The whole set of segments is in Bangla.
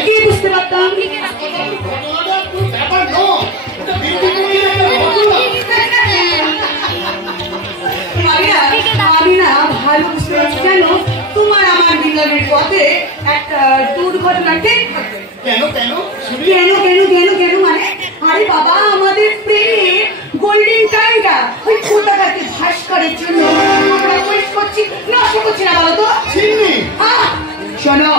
কি বুঝতে পারতাম? আমি না ভালো বুঝতে পারছি কেন তোমার আমার মিলনের পথে একটা দুর্ঘটনা ঠিক কেন কেন কেন কেন কেন কেন মানে আরে বাবা আমাদের প্রেমে গোল্ডেন টাইমটা ওই কোথাকাকে ভাস্করের জন্য আমরা ওয়েস্ট করছি নষ্ট করছি না বলো তো শোনো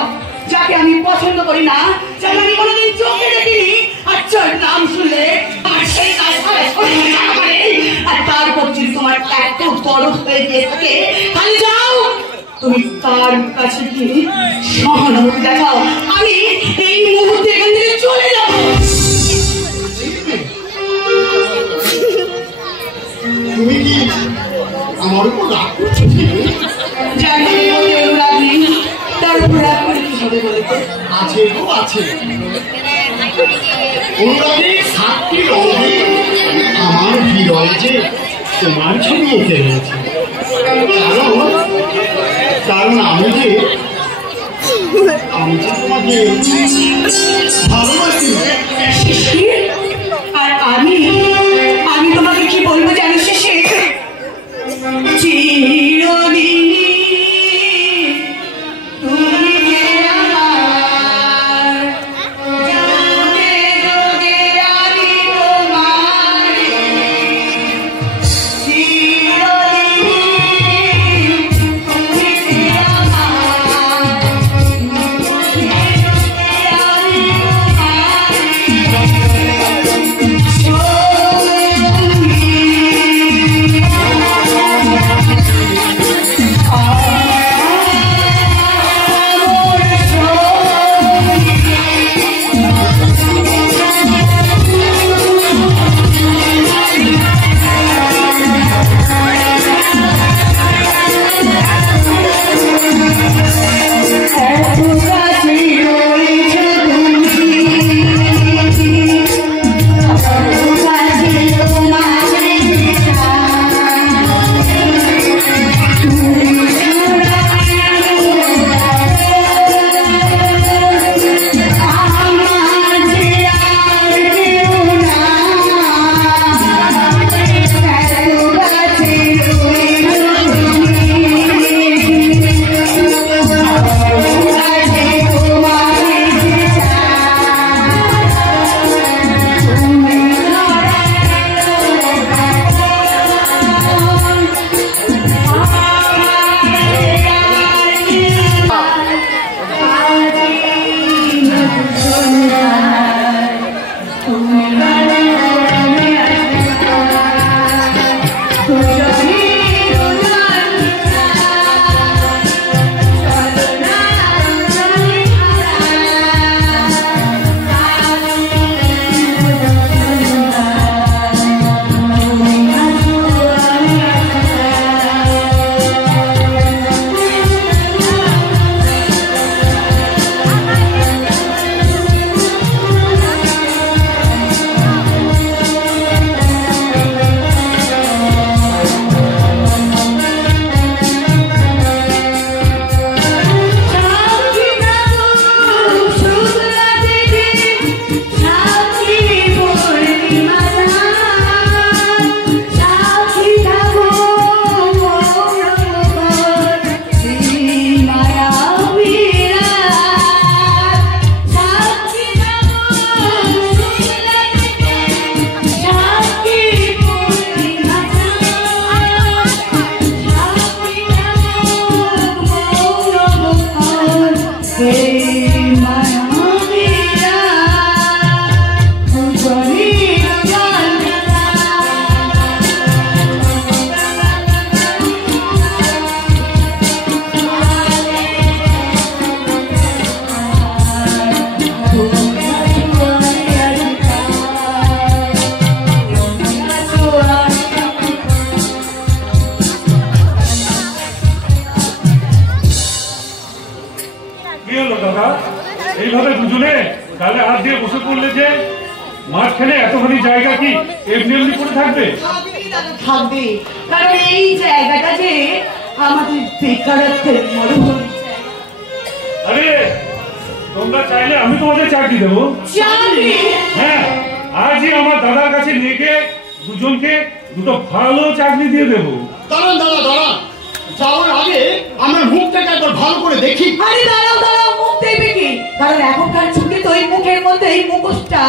যাকে আমি পছন্দ করি না যাকে আমি কোনোদিন চোখে দেখিনি আর যার নাম শুনলে আমার সেই কাজ আর তারপর যদি তোমার এত বড় হয়ে গিয়ে থাকে তাহলে যাও তুমি তার কাছে গিয়ে সহানুভূতি দেখাও আমি এই মুহূর্তে এখান থেকে চলে যাবো তুমি কি আমার উপর রাগ করছো? জানি রাগ নেই তার উপর রাগ করে কি হবে বলতে আছে গো আছে অনুরাগের সাতটি রঙে আমার হৃদয়ে যে তোমার ছবি এঁকে রয়েছে কারণ আমি যে তোমাকে ভালোবাসি আর আমি তোমাকে কি বলবো জানিস চিরদিন এইভাবে দুজনে গালে হাত দিয়ে বসে পড়লে যে মাঝখানে এতখানি জায়গা কি এমনি এমনি করে থাকবে? থাকবে, কারণ এই জায়গাটা যে আমাদের বেকারত্বের মরুভূমি। আরে তোমরা চাইলে আমি তোমাদের চাকরি দেবো। চাকরি? হ্যাঁ, আজই আমার দাদার কাছে নিয়ে গিয়ে দুজনকে দুটো ভালো চাকরি দিয়ে দেবো। দাঁড়ান দাদা দাঁড়ান, যাওয়ার আগে আমার মুখটাকে একবার ভালো করে দেখি। আরে দাঁড়াও দাঁড়াও, মুখ দেখবে কি? কারণ এখনকার যুগে তো এই মুখের মধ্যে এই মুখোশটা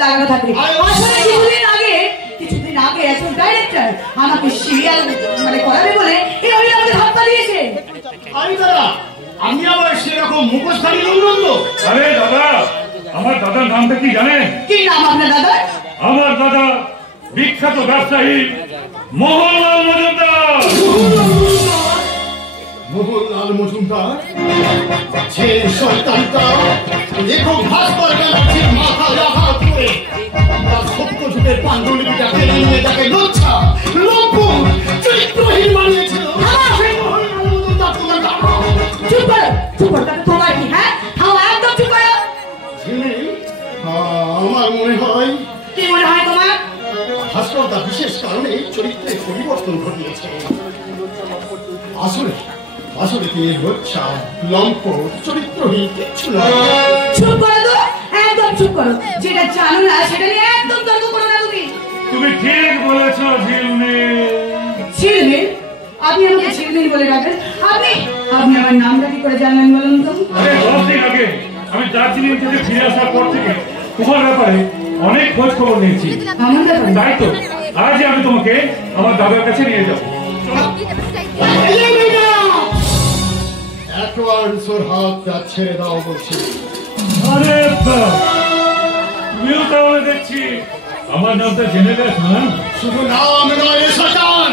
লাগানো থাকে। আসলে কিছুদিন আগে একজন ডাইরেক্টর আমাকে সিরিয়াল করাবে বলে এই আমাকে ধাপ্পা দিয়েছে। আরে দাদা, আমি আবার সেরকম মুখোশধারী লোক নই তো। আরে দাদা, আমার দাদার নামটা কি জানেন? কি নাম আপনার দাদার? আমার দাদা বিখ্যাত ব্যবসায়ী মোহনলাল মজুমদার। মোহনলাল মজুমদার, যে শয়তানটা লেখক ভাস্কর ব্যানার্জির মাথা আঘাত করে তার সত্য যুগের পাণ্ডুলিপিটা কেড়ে নিয়ে তাকে লজ্জা, লম্পট, চরিত্রহীন বানিয়েছিল। সেই মোহনলাল মজুমদার তোমার দাদা। চুপ করো, চুপ করো, তাতে তোমার কি? হ্যাঁ, একদম চুপ করো। আমার মনে হয়। কি মনে হয় তোমার? ভাস্করদা বিশেষ কারণে চরিত্রের পরিবর্তন ঘটিয়েছে। আসলে তিনি লজ্জা, লম্পট, চরিত্রহীন কিচ্ছু নয়। চুপ করো তো, একদম চুপ করো। যেটা জানো না সেটা নিয়ে একদম তর্ক করো না তুমি। তুমি ঠিক বলেছ ঝিলমিল। ঝিলমিল? আপনি আমাকে ঝিলমিল বলে ডাকেন? আপনি আমার নামটা কি করে জানলেন বলুন তো? আরে 10 দিন আগে আমি দার্জিলিং থেকে ফিরে আসার পর থেকে তোমার ব্যাপারে অনেক খোঁজ খবর নিয়েছি। আমার ব্যাপারে? তাই তো আজ আমি তোমাকে আমার দাদার কাছে নিয়ে যাবো। একবার ওর হাতটা ছেড়ে দাও বলছি। আরে তুমিও তাহলে দেখছি আমার নামটা জেনে গেছ না? শুধু নাম নয় শয়তান,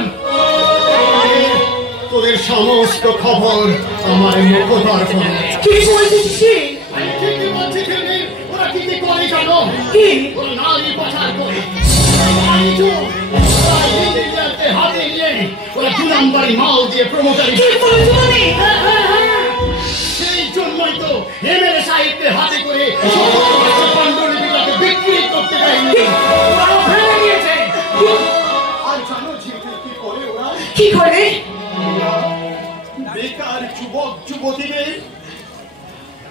তোদের সমস্ত খবর আমার মুখোপার্পণ। কি বলছিস? ঠিকই বলছি ফিরবি। ওরা কি কি করে জানো? কি? ওরা নারী পাচার করে। হাতে নিয়ে ওরা 2 নম্বরি মাল দিয়ে প্রমোটারি। কি বলছো তুমি? সেই জন্যই তো এমএলএ সাহেবকে হাতে করে পাণ্ডুলিপিটাকে বিক্রি করতে দেয়নি। ওরা ফেলে দিয়েছে। আর জানো ঝিলমিল কি করে ওরা? কি করে? বেকার যুবক যুবতীদের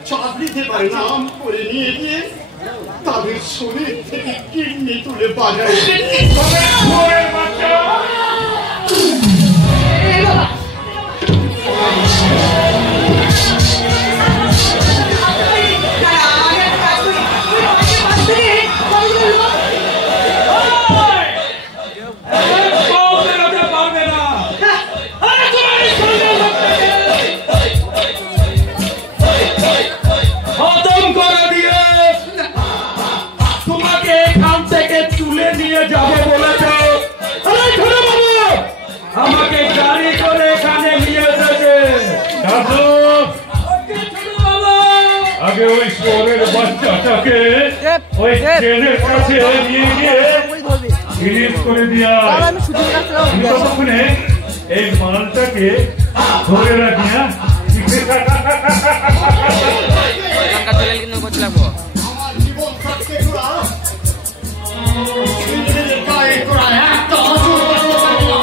চাকরিতে পারে নাম করে নিয়ে গিয়ে তাদের শরীর থেকে কিডনি তুলে বাজায়। আমাকে গাড়ি করে এখানে নিয়ে যাবে। আগে ওই শহরের বাচ্চাটাকে ওই ট্রেনের কাছে নিয়ে গিয়ে রিলিজ করে দিয়া ততক্ষণে এই মালটাকে ধরে রাখি। হ্যাঁ, আমার জীবন থাকতে তোরা গায়ে তোরা একটা অজুর করতে পারবি না।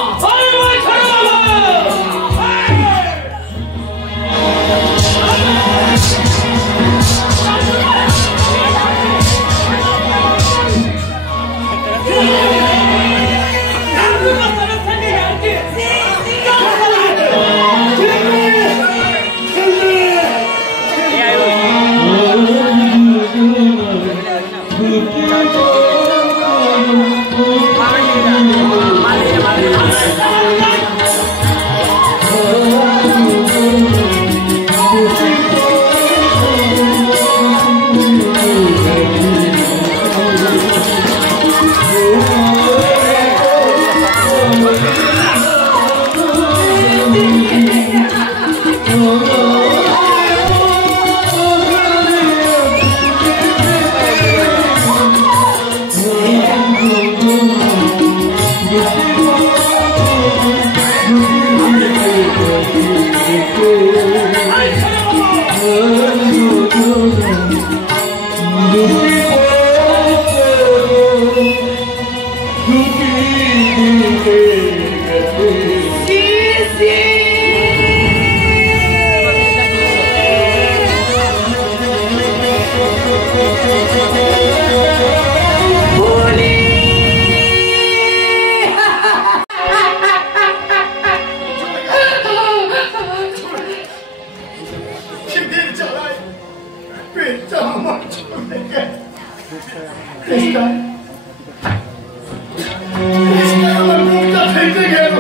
আমার মুখটা ফেটে গেল।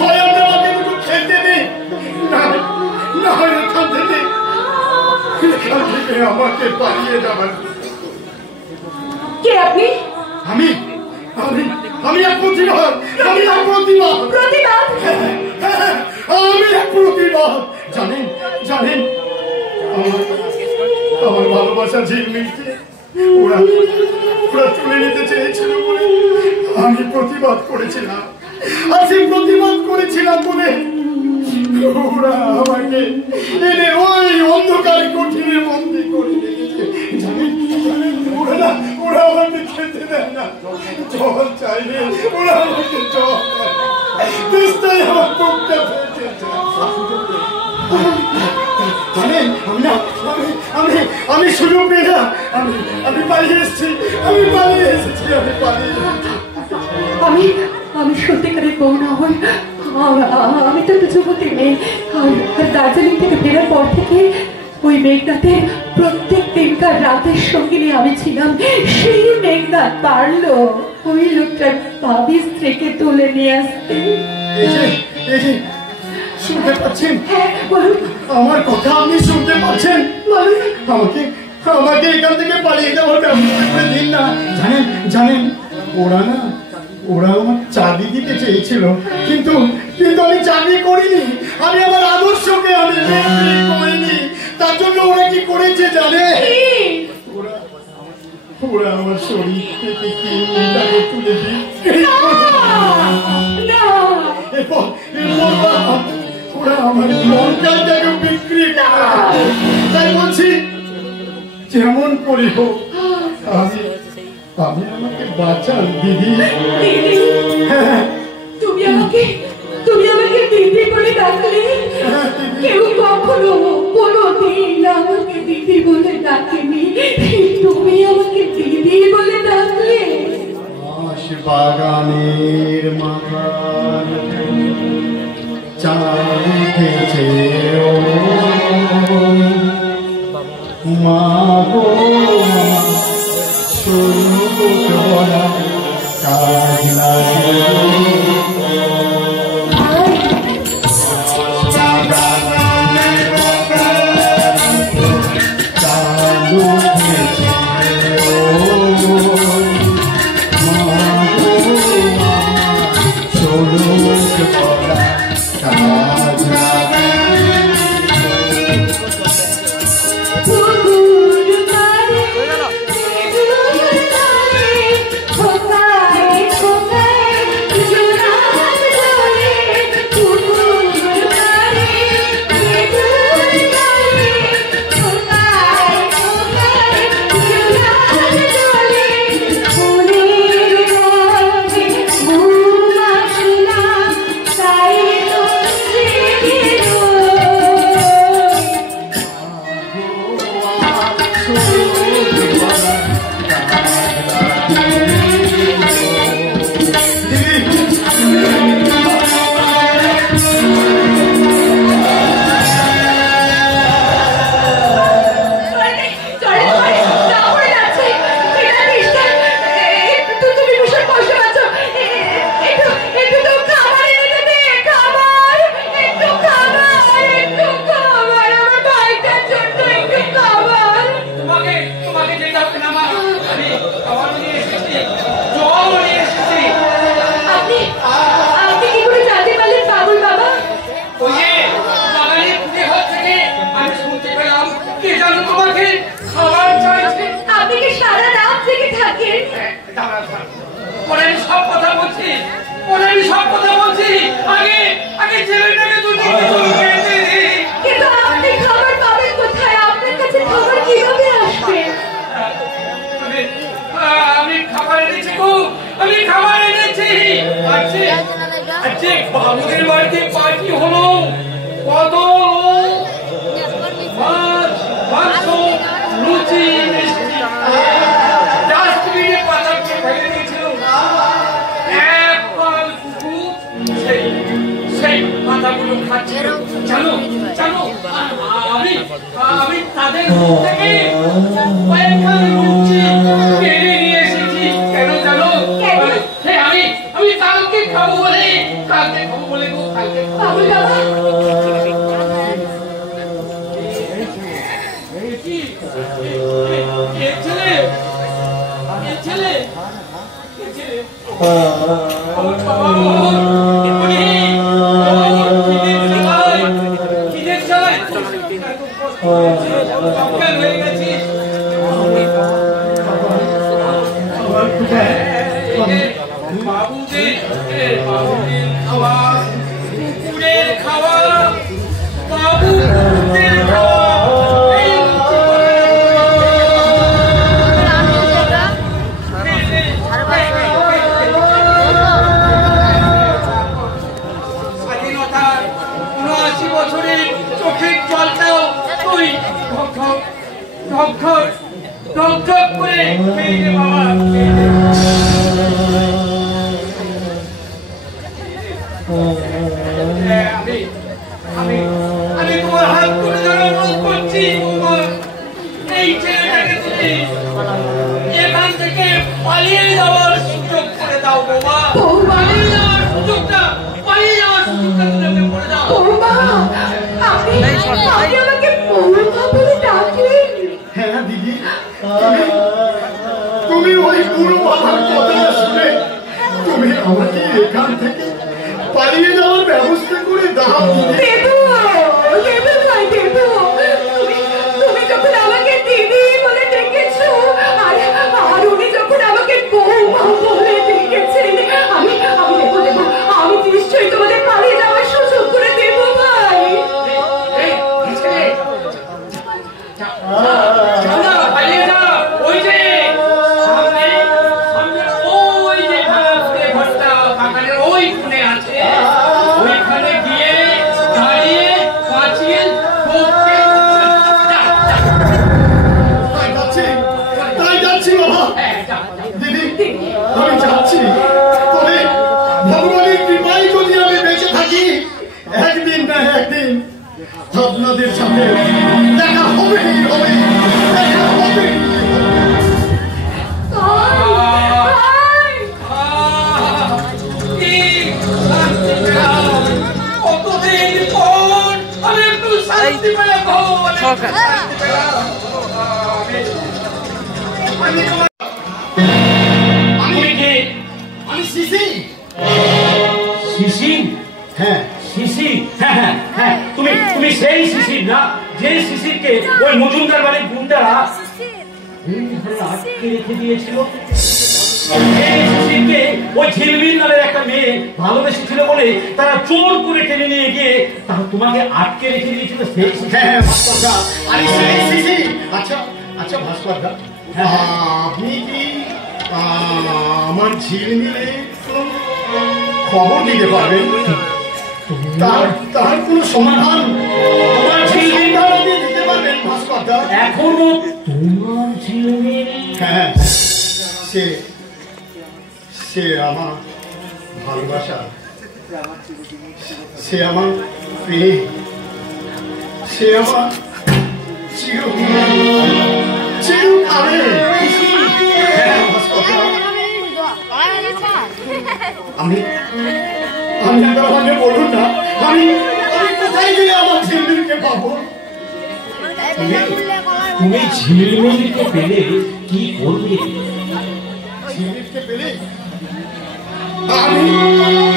হয় আপনি আমাকে দুটো খেতে দিন, না হয় এখান থেকে আমাকে পালিয়ে যাবেন। কে আপনি? আমি আমি আমি এক প্রতিবাদ, আমি এক প্রতিবাদ, প্রতিবাদ। আমি এক প্রতিবাদ। জানেন জানেন আমার ভালোবাসা ঝিলমিলকে ওরা তুলে নিতে চেয়েছিল বলে আমি প্রতিবাদ করেছিলাম, আর সেই প্রতিবাদ করেছিলাম বলে ওরা আমাকে এনে ওই অন্ধকার কঠিনের বন্দি করে রেখেছে। জানেন ওরা আমাকে খেতে দেয় না, জল চাইলে ওরা আমাকে জল দেয়, আমার বুকটা ফেটে যায়। আমি সুযোগ নেই না, আমি পালিয়ে এসেছি, আমি পালিয়ে এসেছি। আমি সত্যিকারের বউ না হই, আমি তো একটা যুবতী মেয়ে। আর দার্জিলিং থেকে ফেরার পর থেকে ওই মেঘনাথের প্রত্যেক দিনকার রাতের সঙ্গিনী আমি ছিলাম। সেই মেঘনাথ পারলো ওই লোকটার ভাবি স্ত্রীকে তুলে নিয়ে আসতে। শুনতে পাচ্ছেন? হ্যাঁ বলুন। আমার কথা আপনি শুনতে পাচ্ছেন? বলুন। আমাকে এখান থেকে পালিয়ে যাওয়ার ব্যবস্থা করে দিন না। জানেন ওরা আমার চাকরি দিতে চেয়েছিল, কিন্তু আমি চাকরি করিনি। আমি আমার আদর্শকে আমি বিক্রি করিনি। তার জন্য ওরা কি করেছে জানে? ওরা আমার শরীর থেকে কিডনিটাকে তুলে ওরা আমার লঙ্কাটাকে বিক্রি করে। তাই বলছি যেমন করি হোক আপনি আমাকে বাঁচান দিদি। তুমি আমাকে দিদি বলে ডাকলে? কেউ কখনো কোনোদিন আমাকে দিদি বলে ডাকেনি, তুমি আমাকে দিদি বলে ডাকলে। বাগানের মাথার চাঁদ উঠেছে মা গো বলা কাজ লাগে। বাবুদের বাড়িতে পার্টি হলো, কত মাছ মাংস লুচি মিষ্টি ডাস্টবিনে পাতা ফেলে দিয়েছিল। এক পাল কুকুর সেই পাতাগুলো খাচ্ছিল। জানো জানো আমি আমি তাদের থেকে কয়েকখানি লুচি কেড়ে নিয়ে এসেছি। কেন জানো? আমি কালকে খাবো বলে গো, কালকে খাবো। বাবুদের খাওয়া, কুকুরের খাওয়া, বাবুদের খাওয়া, স্বাধীনতার ৭৯ বছরের চোখের জলটাও তুই ঢক করে ফেলে বাবা। আমি তোমার হাত ধরে অনুরোধ করছি, এই ছেলেটাকে তুমি এখান থেকে পালিয়ে যাওয়ার সুযোগ করে দাও বাবা। পালিয়ে যাওয়ার সুযোগটা তুমি করে দাও। হ্যাঁ দিদি, তুমি ওই পুরো বাবার কথা শুনে তুমি আমাকে এখান থেকে পালিয়ে যাওয়ার ব্যবস্থা করে দাও। তুমি যখন আমাকে দিদি বলে ডেকেছো আর উনি যখন আমাকে বৌমা বলে ডেকেছেন, আমি দেবো, আমি নিশ্চয়ই তোমাদের পালিয়ে যাওয়ার সুযোগ করে দেবো ভাই। আমি যাচ্ছি, তবে ভগবানের কৃপায় যদি আমি বেঁচে থাকি, একদিন না একদিন আপনাদের সাথে দেখা হবে। কতদিন পর আমি একটু শান্তি পেলাম। আমি শিশি। শিশির? হ্যাঁ শিশির, হ্যাঁ, তুমি সেই শিশির না যে শিশিরকে ওই মজুমদার বাড়ির গুন্ডারা আটকে রেখে দিয়েছিল? শিশিরকে ওই ঝিলমিল নামের একটা মেয়ে ভালোবেসেছিল বলে তারা চোর করে টেনে নিয়ে গিয়ে তারা তোমাকে আটকে রেখে দিয়েছিল। সেই শিশি। আচ্ছা ভাস্করদা, আপনি কি আমার ঝিলমিলে খবর দিতে পারবেন? তার কোন সমাধান আমার ঝিলমিল দিতে পারবেন ভাস্করদা? এখনো তোমার ঝিলমিল? হ্যাঁ, সে আমার ভালোবাসা, সে আমার প্রেম, সে আমার চিরকালের। আমি আমাকে বলুন না, আমি কোথায় গেলে আমার ঝিলমিলকে পাবো? তুমি ঝিলমিলকে পেলে কি করবে? ঝিলমিলকে পেলে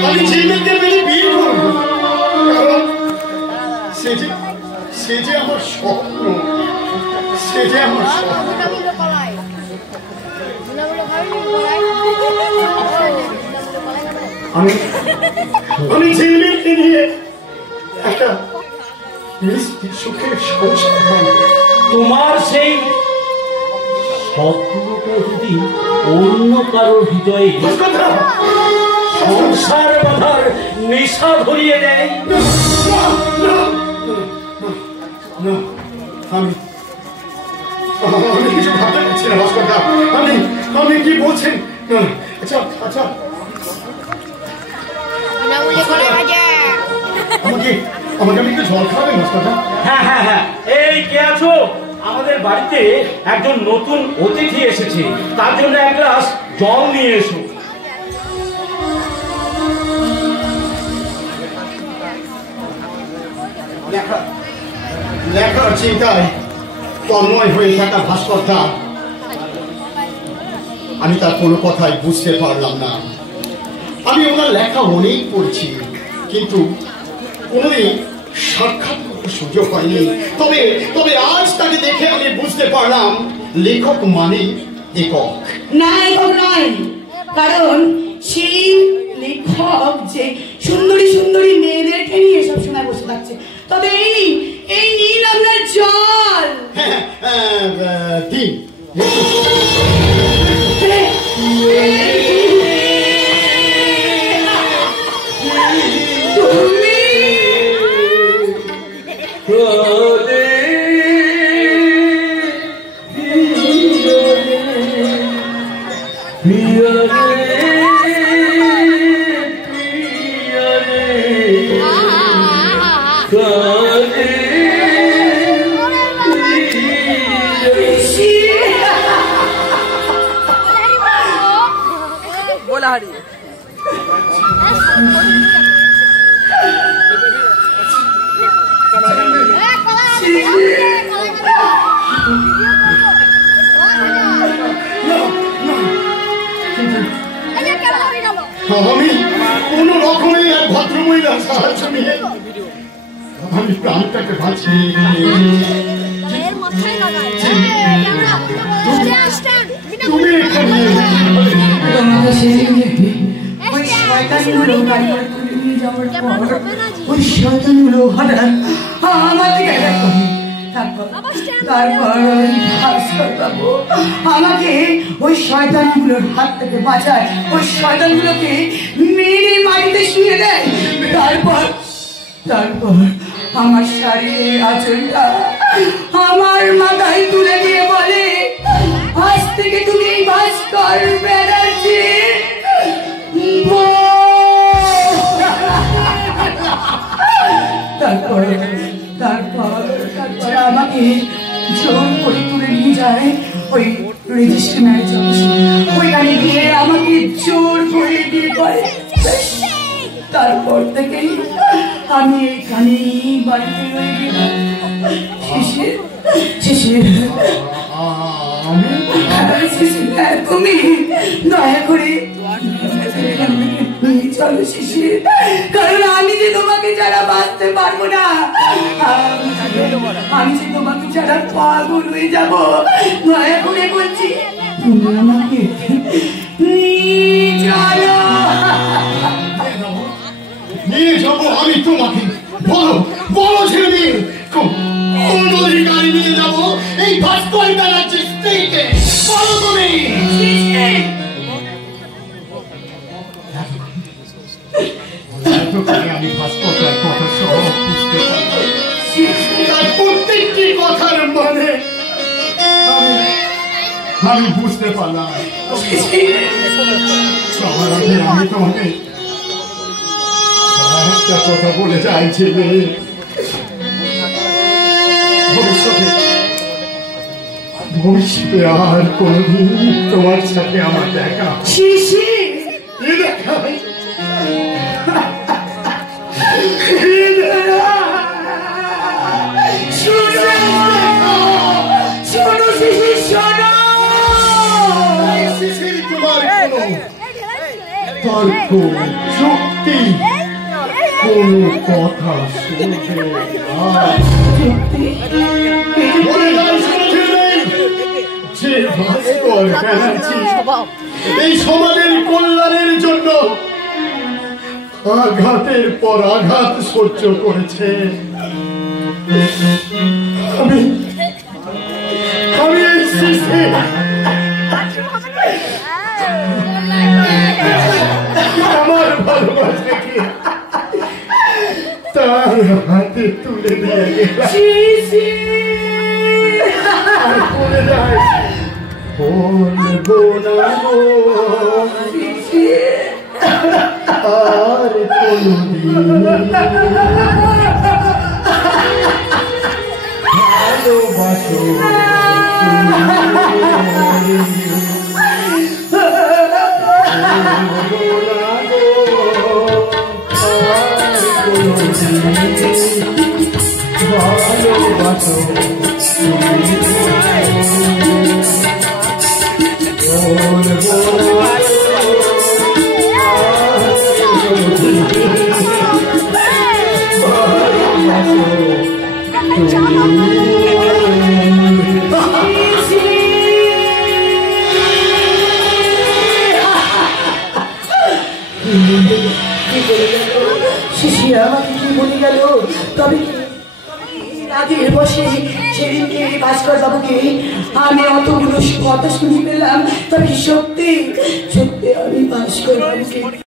আমি ঝিলমিলকে পেলে বিয়ে করবো, কারণ সে যে আমার স্বপ্ন, সে যে আমার স্বপ্ন। আমি ঝিলমিলকে নিয়ে একটা মিষ্টি সুখের সংসার বানাবো। তোমার সেই স্বপ্নটা যদি অন্য কারোর হৃদয়ে সংসার বাঁধার নেশা ধরিয়ে দেয়, আমি কিছু ভাবতে পারছি না ভাস্করদা। আমি কি বলছেন? আচ্ছা আমাকে আমাকে আমি একটু জল খাওয়াবেন মাস্টারদা? হ্যাঁ হ্যাঁ হ্যাঁ, এই কে আছো? আমাদের বাড়িতে একজন নতুন অতিথি এসেছে, তার জন্য এক গ্লাস জল নিয়ে এসো। লেখার চিন্তায় তন্ময় হয়ে থাকা ভাস্করটা আমি তার কোনো কথাই বুঝতে পারলাম না। আমি ওনার লেখা অনেক পড়ছি, কিন্তু কোনোদিন সাক্ষাৎ করার সুযোগ হয়নি। তবে তবে আজ তাকে দেখে আমি বুঝতে পারলাম লেখক মানে একক না, একক নয়। কারণ সেই লেখক যে সুন্দরী সুন্দরী মেয়েদেরকে নিয়ে সবসময় বসে থাকছে। তবে এই নিন আপনার জল। দিন। আমি কোন রকমে এক ভদ্রমহিলার সাহায্য নিয়ে আমি প্রাণটাকে বাঁচিয়ে তুমি এখানে ওই শয়তানগুলো হঠাৎ আমার দিকে তারপর আমাকে ওই শয়তানগুলোর হাত থেকে বাঁচায়, ওই শয়তানগুলোকে মেরে মাটিতে শুয়ে দেয়। তারপর আমার শাড়ির আঁচলটা আমার মাথায় তুলে দিয়ে বলে, আজ থেকে তুমি ভাস্কর ব্যানার্জি। তারপর আমাকে জোর করে তুলে নিয়ে যায় ওই রেজিস্ট্রি ম্যারেজ অফিসে। ওইখানে গিয়ে আমাকে জোর করে বিয়ে করে। তারপর থেকে আমি এখানেই বাড়িতে রয়ে গেলাম। তুমি দয়া করে চলো শিশির, কারণ আমি যে তোমাকে ছাড়া বাঁচতে পারবো না। আমি যে তোমাকে ছাড়া পাগল হয়ে যাব। দয়া করে বলছি তুমি আমাকে চলো। নিয়ে যাবো আমি তোমাকে। বলো বলো ছেলে, কোন অধিকারী নিয়ে যাবো এই ভাস্কর ব্যানার্জির স্ত্রীকে? বলো তুমি। আমি ভাস্করের কথা সব বুঝতে পারছি, তার প্রত্যেকটি কথার মানে আমি বুঝতে পারলাম। সবার আগে আমি তোমাকে একটা কথা বলে যাই ছেলে, ভবিষ্যতে আর কোনদিন তোমার সাথে আমার দেখা তর্ক যুক্তি কোন কথা শুনবে যে ভাস্কর ব্যানার্জি এই সমাজের কল্যাণের জন্য আঘাতের পর আঘাত সহ্য করেছে, আমি আমার ভালোবাসাকে তার হাতে তুলে দিয়ে গেলাম। বলে যায় বলবো না আর কোনদিন শিশির আমাকে কি বলে গেল? তবে রাতের বসে সেদিনকে ভাস্কর বাবুকে আমি অতগুলো কথা শুনে পেলাম। তবে সত্যি সত্যি আমি ভাস্কর বাবুকে